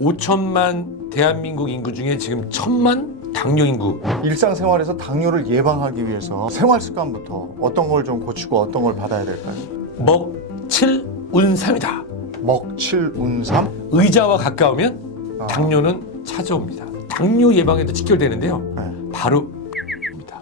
5천만 대한민국 인구 중에 지금 1,000만 당뇨 인구. 일상생활에서 당뇨를 예방하기 위해서 생활 습관부터 어떤 걸 좀 고치고 어떤 걸 받아야 될까요? 먹칠운삼이다. 먹칠운삼? 의자와 가까우면 당뇨는 찾아옵니다. 당뇨 예방에도 직결되는데요. 네. 바로 입니다.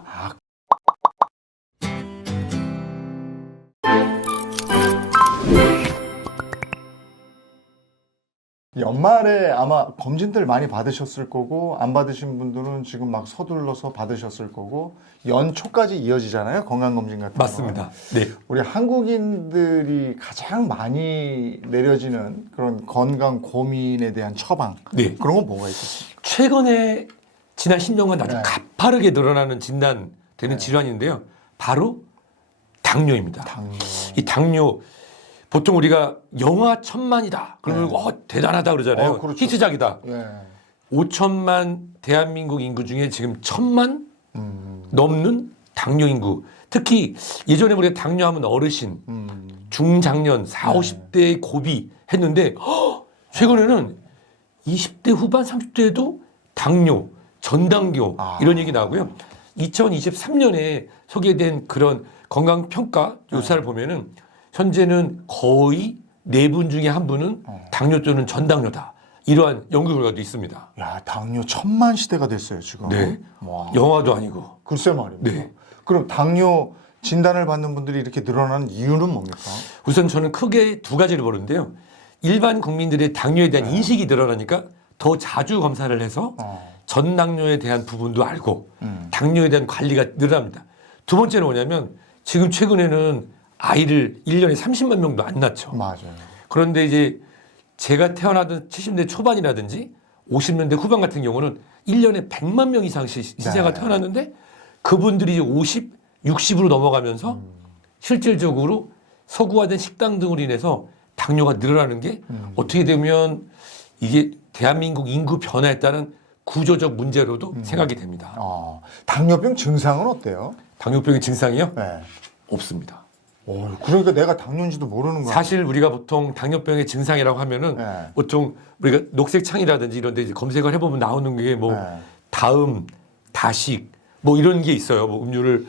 연말에 아마 검진들 많이 받으셨을 거고 안 받으신 분들은 지금 막 서둘러서 받으셨을 거고 연초까지 이어지잖아요. 건강검진 같은 거. 맞습니다. 네. 우리 한국인들이 가장 많이 내려지는 그런 건강 고민에 대한 처방 네. 그런 건 뭐가 있겠습니까? 최근에 지난 10년간 아주 네. 가파르게 늘어나는 진단되는 질환인데요. 바로 당뇨입니다. 당뇨. 이 당뇨 보통 우리가 영하 1,000만이다. 그러면 대단하다 그러잖아요. 그렇죠. 히트작이다. 예. 5천만 대한민국 인구 중에 지금 1,000만 넘는 당뇨 인구. 특히 예전에 우리가 당뇨하면 어르신, 중장년, 40, 50대의 고비 했는데 최근에는 20대 후반, 30대에도 당뇨, 전당뇨 이런 얘기 나오고요. 2023년에 소개된 그런 건강평가 요사를 보면은 현재는 거의 4분 중에 1분은 당뇨 또는 전당뇨다. 이러한 연구 결과도 있습니다. 야, 당뇨 1,000만 시대가 됐어요, 지금. 네. 와. 영화도 아니고. 글쎄 말입니다. 네. 그럼 당뇨 진단을 받는 분들이 이렇게 늘어나는 이유는 뭡니까? 우선 저는 크게 두 가지를 보는데요. 일반 국민들의 당뇨에 대한 인식이 늘어나니까 더 자주 검사를 해서 전당뇨에 대한 부분도 알고 당뇨에 대한 관리가 늘어납니다. 두 번째는 뭐냐면 지금 최근에는 아이를 1년에 30만 명도 안 낳죠. 맞아요. 그런데 이제 제가 태어나던 70년대 초반이라든지 50년대 후반 같은 경우는 1년에 100만 명 이상 시세가 태어났는데 그분들이 이제 50, 60으로 넘어가면서 실질적으로 서구화된 식당 등으로 인해서 당뇨가 늘어나는 게 어떻게 되면 이게 대한민국 인구 변화에 따른 구조적 문제로도 생각이 됩니다. 당뇨병 증상은 어때요? 당뇨병의 증상이요? 네. 없습니다. 그러니까 내가 당뇨인지도 모르는 거야. 사실 우리가 보통 당뇨병의 증상이라고 하면은 네. 보통 우리가 녹색 창이라든지 이런 데 이제 검색을 해보면 나오는 게 뭐 다음, 다식 뭐 이런 게 있어요. 뭐 음료를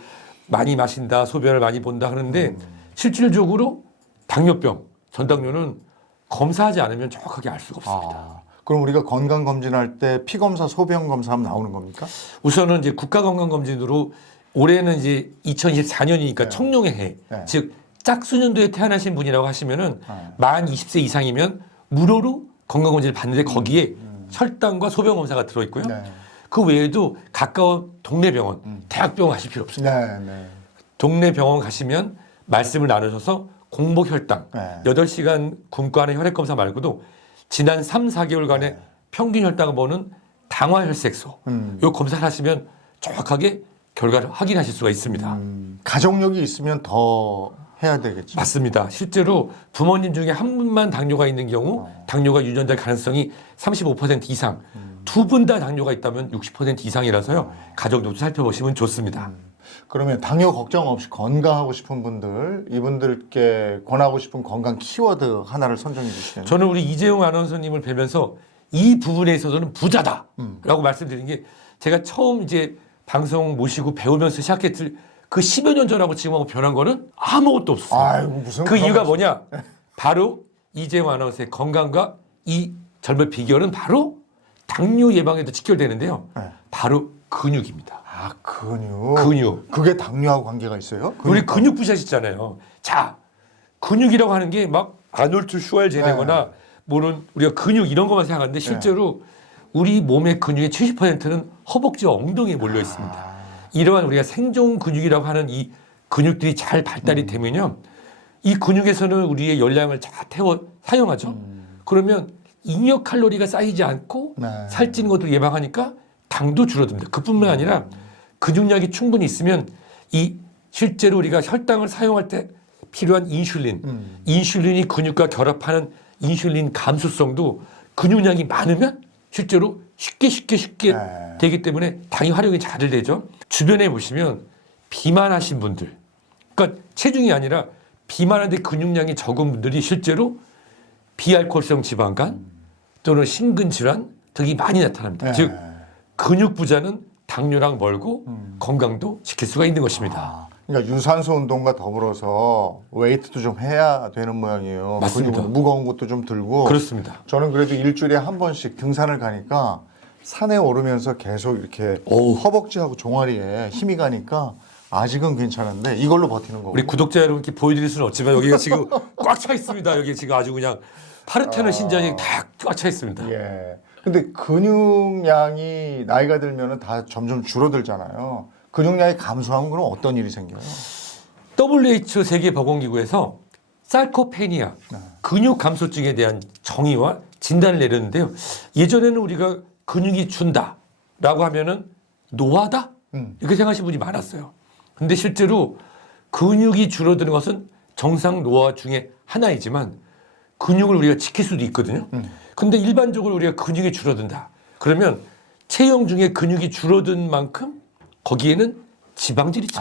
많이 마신다, 소변을 많이 본다 하는데 실질적으로 당뇨병, 전당뇨는 검사하지 않으면 정확하게 알 수가 없습니다. 그럼 우리가 건강검진할 때 피검사, 소변검사하면 나오는 겁니까? 우선은 이제 국가건강검진으로 올해는 이제 2024년이니까 청룡의 해, 즉 짝수년도에 태어나신 분이라고 하시면은 만 20세 이상이면 무료로 건강검진을 받는데 거기에 혈당과 소변 검사가 들어있고요. 그 외에도 가까운 동네 병원, 대학병원 가실 필요 없습니다. 동네 병원 가시면 말씀을 나누셔서 공복 혈당, 8시간 굶고 하는 혈액 검사 말고도 지난 3, 4개월간의 평균 혈당을 보는 당화혈색소, 요 검사를 하시면 정확하게 결과를 확인하실 수가 있습니다. 가족력이 있으면 더 해야 되겠죠. 맞습니다. 실제로 부모님 중에 한 분만 당뇨가 있는 경우 당뇨가 유전될 가능성이 35% 이상, 두 분 다 당뇨가 있다면 60% 이상이라서요. 가족력도 살펴보시면 좋습니다. 그러면 당뇨 걱정 없이 건강하고 싶은 분들, 이분들께 권하고 싶은 건강 키워드 하나를 선정해 주시면. 저는 우리 이재용 아나운서님을 뵈면서 이 부분에 있어서는 부자다라고 말씀드린 게 제가 처음 이제 방송 모시고 배우면서 시작했을 그 10여 년 전하고 지금하고 변한 거는 아무것도 없어요. 아이고, 무슨 그 이유가 뭐냐? 바로 이재용 아나운서의 건강과 이 젊은 비결은 바로 당뇨 예방에도 직결되는데요. 바로 근육입니다. 근육. 근육. 그게 당뇨하고 관계가 있어요? 우리 근육 부자시잖아요. 자, 근육이라고 하는 게 막 아놀드 슈왈제네거나 뭐는 우리가 근육 이런 것만 생각하는데 실제로 우리 몸의 근육의 70%는 허벅지와 엉덩이에 몰려 있습니다. 이러한 우리가 생존 근육이라고 하는 이 근육들이 잘 발달이 되면요. 이 근육에서는 우리의 열량을 잘 태워 사용하죠. 그러면 잉여 칼로리가 쌓이지 않고 살찌는 것도 예방하니까 당도 줄어듭니다. 그뿐만 아니라 근육량이 충분히 있으면 이 실제로 우리가 혈당을 사용할 때 필요한 인슐린이 근육과 결합하는 인슐린 감수성도 근육량이 많으면 실제로 쉽게 되기 때문에 당이 활용이 잘 되죠. 주변에 보시면 비만하신 분들, 그러니까 체중이 아니라 비만한데 근육량이 적은 분들이 실제로 비알코올성 지방간, 또는 심근 질환 등이 많이 나타납니다. 네. 즉 근육 부자는 당뇨랑 멀고 건강도 지킬 수가 있는 것입니다. 그러니까 유산소 운동과 더불어서 웨이트도 좀 해야 되는 모양이에요. 맞습니다. 근육은 무거운 것도 좀 들고. 그렇습니다. 저는 그래도 일주일에 한 번씩 등산을 가니까 산에 오르면서 계속 이렇게 어우. 허벅지하고 종아리에 힘이 가니까 아직은 괜찮은데 이걸로 버티는 거고. 우리 구독자 여러분께 보여드릴 수는 없지만 여기가 지금 꽉 차 있습니다. 여기 지금 아주 그냥 파르테논 신전이 다 꽉 차 있습니다. 예. 근데 근육량이 나이가 들면은 다 점점 줄어들잖아요. 근육량이 감소하면 그럼 어떤 일이 생겨요? WHO 세계보건기구에서 sarcopenia, 근육 감소증에 대한 정의와 진단을 내렸는데요. 예전에는 우리가 근육이 준다라고 하면은 노화다? 이렇게 생각하시는 분이 많았어요. 근데 실제로 근육이 줄어드는 것은 정상 노화 중에 하나이지만 근육을 우리가 지킬 수도 있거든요. 근데 일반적으로 우리가 근육이 줄어든다. 그러면 체형 중에 근육이 줄어든 만큼 거기에는 지방질이 있죠.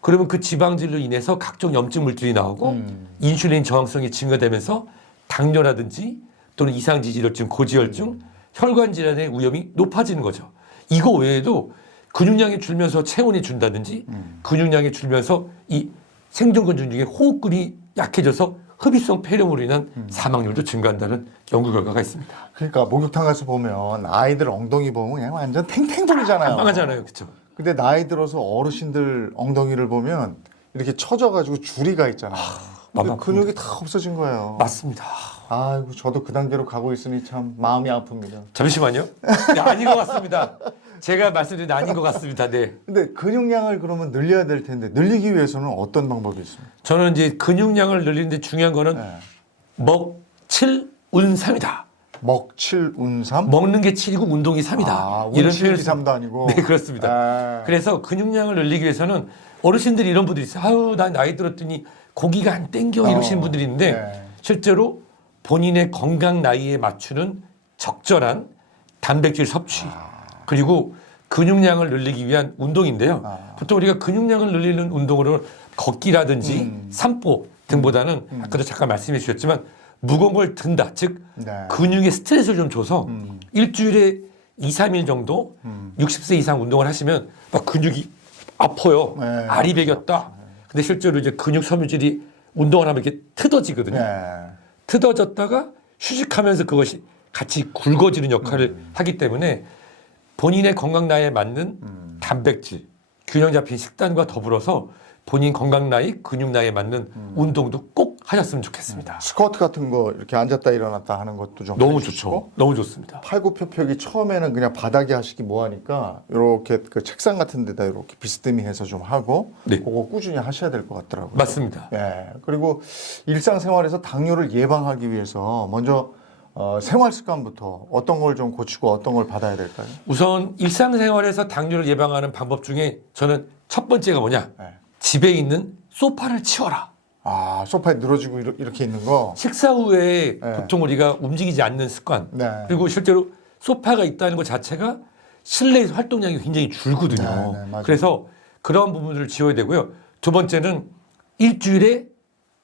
그러면 그 지방질로 인해서 각종 염증 물질이 나오고 인슐린 저항성이 증가되면서 당뇨라든지 또는 이상지질혈증, 고지혈증, 혈관 질환의 위험이 높아지는 거죠. 이거 외에도 근육량이 줄면서 체온이 준다든지 근육량이 줄면서 이 생존근육 중에 호흡근이 약해져서 흡입성 폐렴으로 인한 사망률도 증가한다는 연구 결과가 있습니다. 그러니까 목욕탕 가서 보면 아이들 엉덩이 보면 그냥 완전 탱탱볼이잖아요. 빵하잖아요, 그렇죠? 근데 나이 들어서 어르신들 엉덩이를 보면 이렇게 처져가지고 주리가 있잖아요. 근데 마음 근육이 다 없어진 거예요. 맞습니다. 아이고 저도 그 단계로 가고 있으니 참 마음이 아픕니다. 잠시만요. 네, 아닌 것 같습니다. 제가 말씀드린 아닌 것 같습니다. 네. 근데 근육량을 그러면 늘려야 될 텐데 늘리기 위해서는 어떤 방법이 있습니까? 저는 이제 근육량을 늘리는데 중요한 거는 네. 먹칠운삼이다. 먹칠운삼? 먹는 게 7이고 운동이 3이다. 이런 표현이 3도 아니고. 네, 그렇습니다. 그래서 근육량을 늘리기 위해서는 어르신들이 이런 분들이 있어요. 아유, 나 나이 들었더니 고기가 안 땡겨 이러시는 분들이 있는데 네. 실제로 본인의 건강 나이에 맞추는 적절한 단백질 섭취 그리고 근육량을 늘리기 위한 운동인데요. 보통 우리가 근육량을 늘리는 운동으로 걷기라든지 산보 등보다는 아까도 잠깐 말씀해 주셨지만 무거운 걸 든다. 즉 네. 근육에 스트레스를 좀 줘서 일주일에 2, 3일 정도 60세 이상 운동을 하시면 막 근육이 아파요. 네. 알이 배겼다. 근데 실제로 이제 근육 섬유질이 운동을 하면 이렇게 트어지거든요. 네. 트어졌다가 휴식하면서 그것이 같이 굵어지는 역할을 하기 때문에 본인의 건강 나이에 맞는 단백질, 균형 잡힌 식단과 더불어서 본인 건강 나이, 근육 나이에 맞는 운동도 꼭 하셨으면 좋겠습니다. 스쿼트 같은 거 이렇게 앉았다 일어났다 하는 것도 좀 너무 해주시고. 좋죠. 너무 좋습니다. 팔굽혀펴기 처음에는 그냥 바닥에 하시기 뭐하니까 이렇게 그 책상 같은 데다 이렇게 비스듬히 해서 좀 하고 네. 그거 꾸준히 하셔야 될 것 같더라고요. 맞습니다. 예. 그리고 일상생활에서 당뇨를 예방하기 위해서 먼저 생활 습관부터 어떤 걸 좀 고치고 어떤 걸 받아야 될까요? 우선 일상생활에서 당뇨를 예방하는 방법 중에 저는 첫 번째가 뭐냐? 네. 집에 있는 소파를 치워라. 소파에 늘어지고 이렇게 있는 거. 식사 후에 네. 보통 우리가 움직이지 않는 습관. 네. 그리고 실제로 소파가 있다는 것 자체가 실내 활동량이 굉장히 줄거든요. 네, 네, 맞아요. 그래서 그런 부분들을 지워야 되고요. 두 번째는 일주일에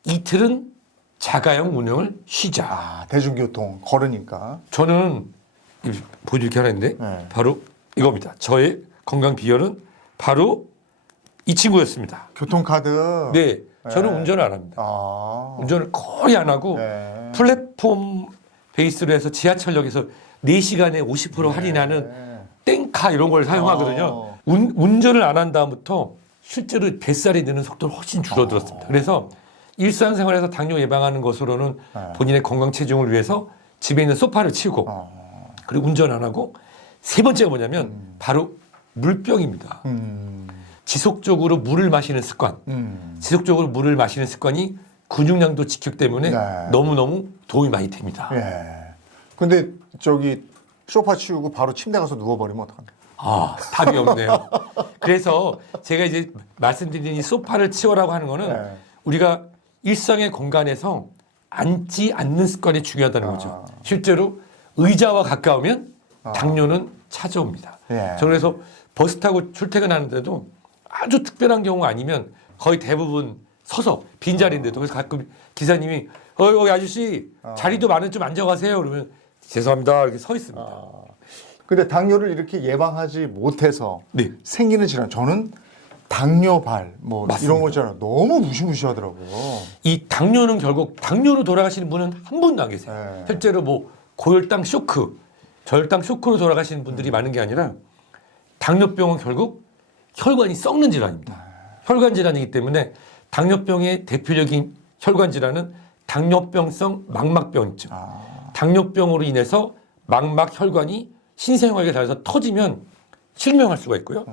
이틀은 자가용 운영을 쉬자. 대중교통 걸으니까. 저는 보여드릴 게 하나 있는데 네. 바로 이겁니다. 저의 건강 비결은 바로 이 친구였습니다. 교통카드. 네, 저는 네. 운전을 안 합니다. 운전을 거의 안 하고 네. 플랫폼 베이스로 해서 지하철역에서 4시간에 50% 할인하는 땡카 이런 걸 사용하거든요. 운전을 안 한 다음부터 실제로 뱃살이 느는 속도는 훨씬 줄어들었습니다. 그래서 일상생활에서 당뇨 예방하는 것으로는 본인의 건강 체중을 위해서 집에 있는 소파를 치우고 그리고 운전 안 하고 세 번째가 뭐냐면 바로 물병입니다. 지속적으로 물을 마시는 습관. 지속적으로 물을 마시는 습관이 근육량도 지키기 때문에 네. 너무너무 도움이 많이 됩니다. 예. 근데 저기 소파 치우고 바로 침대 가서 누워버리면 어떡합니까? 답이 없네요. 그래서 제가 이제 말씀드린 이 소파를 치워라고 하는 거는 네. 우리가 일상의 공간에서 앉지 않는 습관이 중요하다는 거죠. 실제로 의자와 가까우면 당뇨는 찾아옵니다. 예. 저 그래서 버스 타고 출퇴근하는데도 아주 특별한 경우 아니면 거의 대부분 서서 빈자리인데도 그래서 가끔 기사님이 여기 아저씨 자리도 많은 좀 앉아가세요. 그러면 죄송합니다 이렇게 서 있습니다. 근데 당뇨를 이렇게 예방하지 못해서 네. 생기는 질환, 저는 당뇨발 뭐 맞습니다. 이런 거 있잖아요. 너무 무시무시하더라고요. 이 당뇨는 결국 당뇨로 돌아가시는 분은 한 분도 안 계세요. 네. 실제로 뭐 고혈당 쇼크, 저혈당 쇼크로 돌아가시는 분들이 많은 게 아니라 당뇨병은 결국 혈관이 썩는 질환입니다. 혈관 질환이기 때문에 당뇨병의 대표적인 혈관 질환은 당뇨병성 망막병증. 당뇨병으로 인해서 망막 혈관이 신생활에 닿아서 터지면 실명할 수가 있고요.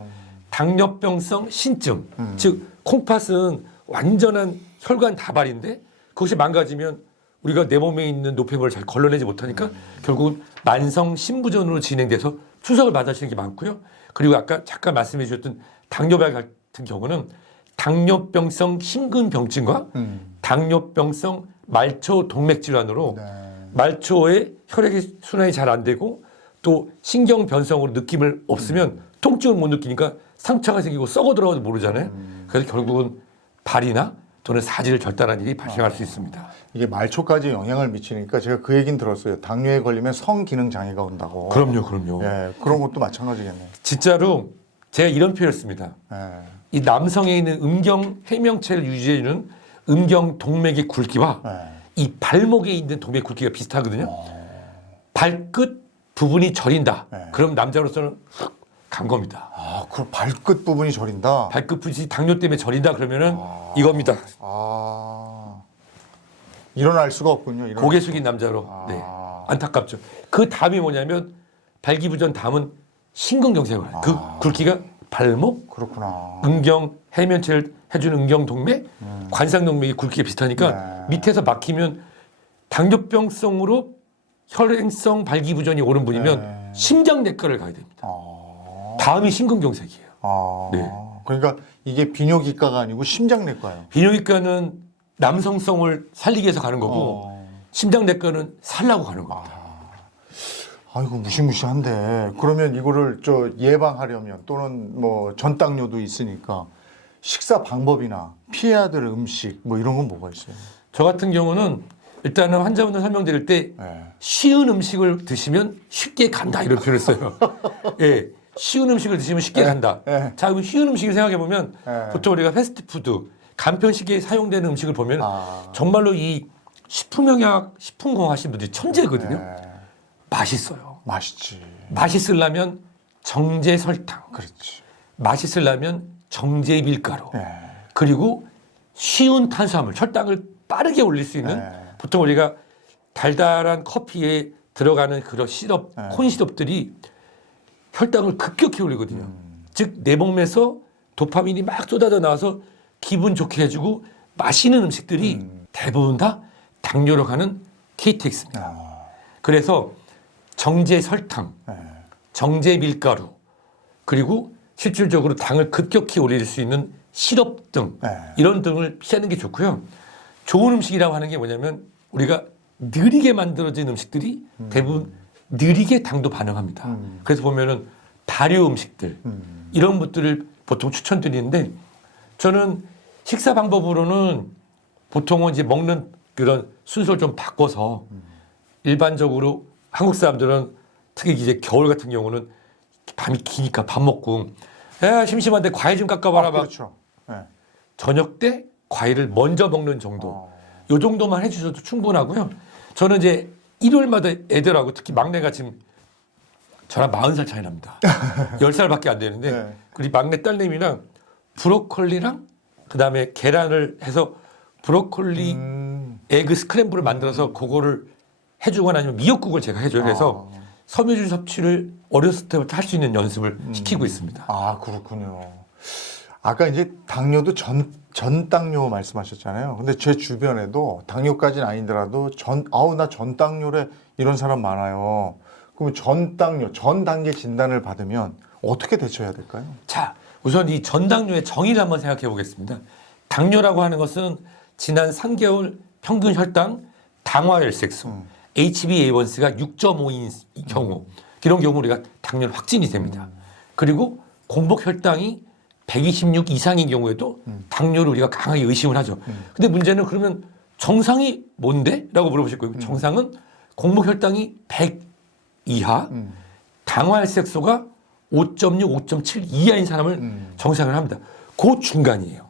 당뇨병성 신증, 즉 콩팥은 완전한 혈관 다발인데 그것이 망가지면 우리가 내 몸에 있는 노폐물을 잘 걸러내지 못하니까 결국은 만성 신부전으로 진행돼서 투석을 받으시는 게 많고요. 그리고 아까 잠깐 말씀해 주셨던 당뇨발 같은 경우는 당뇨병성 심근병증과 당뇨병성 말초 동맥 질환으로 네. 말초에 혈액이 순환이 잘 안 되고 또 신경 변성으로 느낌을 없으면 통증을 못 느끼니까 상처가 생기고 썩어 들어가도 모르잖아요. 그래서 결국은 발이나 또는 사지를 절단하는 일이 발생할 수 있습니다. 이게 말초까지 영향을 미치니까 제가 그 얘기는 들었어요. 당뇨에 걸리면 성기능 장애가 온다고. 그럼요. 예, 그런 것도 마찬가지겠네요. 진짜로 제가 이런 표현을 씁니다. 예. 이 남성에 있는 음경 해명체를 유지해주는 음경 동맥의 굵기와 예. 이 발목에 있는 동맥 굵기가 비슷하거든요. 발끝 부분이 저린다. 네. 그럼 남자로서는 간 겁니다. 아, 그 발끝 부분이 저린다. 발끝 부분이 당뇨 때문에 저린다 그러면은 이겁니다. 아, 일어날 수가 없군요. 일어날 고개 수가. 숙인 남자로. 아. 네. 안타깝죠. 그 다음이 뭐냐면 발기부전 다음은 심근경색을. 그 굵기가 발목, 그렇구나. 음경 해면체를 해주는 음경 동맥, 관상 동맥이 굵기가 비슷하니까 네. 밑에서 막히면 당뇨병성으로 혈행성 발기부전이 오는 분이면 네. 심장내과를 가야 됩니다. 다음이 심근경색이에요. 아, 네. 그러니까 이게 비뇨기과가 아니고 심장내과예요. 비뇨기과는 남성성을 살리기 위해서 가는 거고 어. 심장내과는 살라고 가는 겁니다. 아이고 무시무시한데 그러면 이거를 저 예방하려면 또는 뭐 전당뇨도 있으니까 식사 방법이나 피해야 될 음식 뭐 이런 건 뭐가 있어요? 저 같은 경우는 일단은 환자분들 설명드릴 때 네. 쉬운 음식을 드시면 쉽게 간다 이런 표현을 써요. 예, 쉬운 음식을 드시면 쉽게 간다. 네. 자, 그럼 쉬운 음식을 생각해 보면 네. 보통 우리가 패스트푸드 간편식에 사용되는 음식을 보면 아. 정말로 이 식품영양, 식품공학 하신 분들이 천재거든요. 네. 맛있어요. 맛있지. 맛있으려면 정제 설탕, 그렇지. 맛있으려면 정제 밀가루, 네. 그리고 쉬운 탄수화물, 혈당을 빠르게 올릴 수 있는 네. 보통 우리가 달달한 커피에 들어가는 그런 시럽, 네. 콘 시럽들이 혈당을 급격히 올리거든요. 즉 내 몸에서 도파민이 막 쏟아져 나와서 기분 좋게 해주고 맛있는 음식들이 대부분 다 당뇨로 가는 KTX입니다. 그래서 정제 설탕, 네. 정제 밀가루, 그리고 실질적으로 당을 급격히 올릴 수 있는 시럽 등 네. 이런 등을 피하는 게 좋고요. 좋은 음식이라고 하는 게 뭐냐면 우리가 느리게 만들어진 음식들이 대부분 느리게 당도 반응합니다. 그래서 보면은 발효 음식들 이런 것들을 보통 추천드리는데 저는 식사 방법으로는 보통은 이제 먹는 그런 순서를 좀 바꿔서 일반적으로 한국 사람들은 특히 이제 겨울 같은 경우는 밤이 기니까 밥 먹고 야 심심한데 과일 좀 깎아봐라 막 그렇죠. 네. 저녁 때 과일을 먼저 먹는 정도. 요 정도만 해주셔도 충분하고요. 저는 이제 일요일마다 애들하고 특히 막내가 지금 저랑 40살 차이 납니다. 10살밖에 안 되는데 네. 우리 막내 딸내미랑 브로콜리랑 그다음에 계란을 해서 브로콜리 에그 스크램블을 만들어서 그거를 해주거나 아니면 미역국을 제가 해줘요. 그래서 섬유질 섭취를 어렸을 때부터 할 수 있는 연습을 시키고 있습니다. 아, 그렇군요. 아까 이제 당뇨도 전당뇨 말씀하셨잖아요. 근데 제 주변에도 당뇨까지는 아니더라도 나 전당뇨래 이런 사람 많아요. 그러면 전당뇨, 전 단계 진단을 받으면 어떻게 대처해야 될까요? 자, 우선 이 전당뇨의 정의를 한번 생각해 보겠습니다. 당뇨라고 하는 것은 지난 3개월 평균 혈당, 당화혈색소, HbA1c가 6.5인 경우 이런 경우 우리가 당뇨 확진이 됩니다. 그리고 공복 혈당이 126 이상인 경우에도 당뇨를 우리가 강하게 의심을 하죠. 근데 문제는 그러면 정상이 뭔데? 라고 물어보실 거예요. 정상은 공복 혈당이 100 이하, 당화혈색소가 5.6, 5.7 이하인 사람을 정상을 합니다. 그 중간이에요.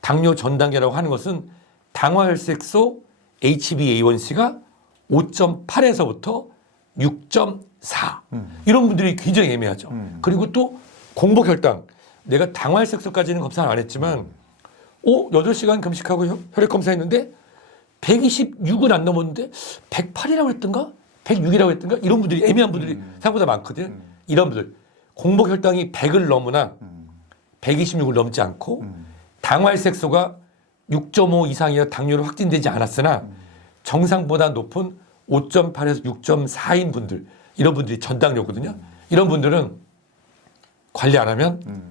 당뇨 전 단계라고 하는 것은 당화혈색소 HbA1c가 5.8에서부터 6.4 이런 분들이 굉장히 애매하죠. 그리고 또 공복 혈당, 내가 당화혈색소까지는 검사를 안 했지만 8시간 금식하고 혈액 검사했는데 126은 안 넘었는데 108이라고 했던가? 106이라고 했던가? 이런 분들이 애매한 분들이 생각보다 많거든. 이런 분들 공복 혈당이 100을 넘으나 126을 넘지 않고 당화혈색소가 6.5 이상이어 당뇨로 확진되지 않았으나 정상보다 높은 5.8에서 6.4인 분들, 이런 분들이 전당뇨거든요. 이런 분들은 관리 안 하면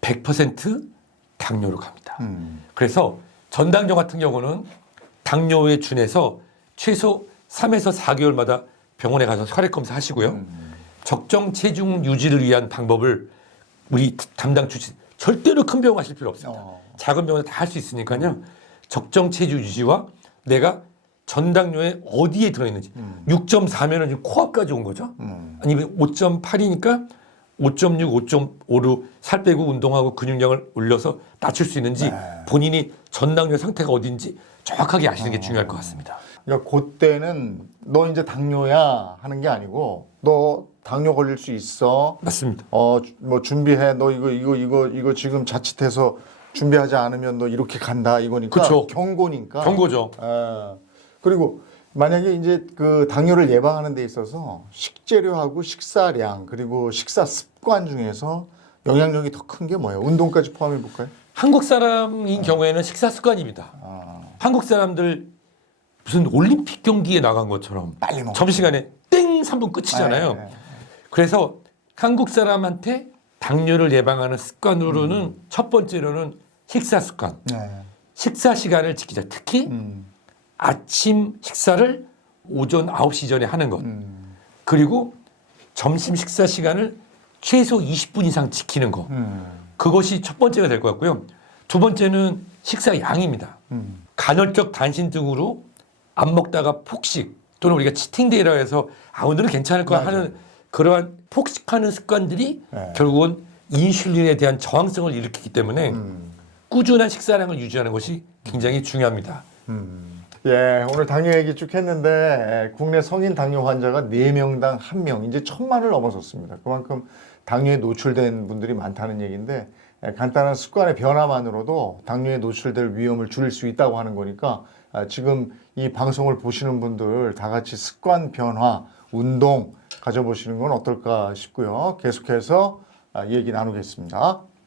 100% 당뇨로 갑니다. 그래서 전당뇨 같은 경우는 당뇨에 준해서 최소 3에서 4개월마다 병원에 가서 혈액 검사 하시고요. 적정 체중 유지를 위한 방법을 우리 담당 주치 절대로 큰 병원 가실 필요 없습니다. 작은 병원에 다 할 수 있으니까요. 적정 체중 유지와 내가 전당뇨에 어디에 들어있는지 6.4면은 지금 코앞까지 온 거죠. 아니면 5.8이니까 5.6, 5.5로 살 빼고 운동하고 근육량을 올려서 낮출 수 있는지 본인이 전당뇨 상태가 어딘지 정확하게 아시는 게 중요할 것 같습니다. 그러니까 그때는 너 이제 당뇨야 하는 게 아니고 너 당뇨 걸릴 수 있어. 맞습니다. 뭐 준비해. 너 이거 지금 자칫해서 준비하지 않으면 너 이렇게 간다 이거니까. 그쵸. 경고니까. 경고죠. 그리고 만약에 이제 그 당뇨를 예방하는 데 있어서 식재료하고 식사량 그리고 식사 습관 중에서 영향력이 더 큰 게 뭐예요? 운동까지 포함해 볼까요? 한국 사람인 경우에는 식사 습관입니다. 한국 사람들 무슨 올림픽 경기에 나간 것처럼 빨리 먹고. 점심시간에 땡 3분 끝이잖아요. 그래서 한국 사람한테 당뇨를 예방하는 습관으로는 첫 번째로는 식사 습관. 식사 시간을 지키자. 특히 아침 식사를 오전 9시 전에 하는 것. 그리고 점심 식사 시간을 최소 20분 이상 지키는 것. 그것이 첫 번째가 될 것 같고요. 두 번째는 식사 양입니다. 간헐적 단신 등으로 안 먹다가 폭식 또는 우리가 치팅데이라고 해서 오늘은 괜찮을 거야 하는 그러한 폭식하는 습관들이 결국은 인슐린에 대한 저항성을 일으키기 때문에 꾸준한 식사량을 유지하는 것이 굉장히 중요합니다. 예, 오늘 당뇨 얘기 쭉 했는데 국내 성인 당뇨 환자가 4명당 1명, 이제 1000만을 넘어섰습니다. 그만큼 당뇨에 노출된 분들이 많다는 얘기인데 간단한 습관의 변화만으로도 당뇨에 노출될 위험을 줄일 수 있다고 하는 거니까 지금 이 방송을 보시는 분들 다 같이 습관 변화, 운동 가져보시는 건 어떨까 싶고요. 계속해서 얘기 나누겠습니다.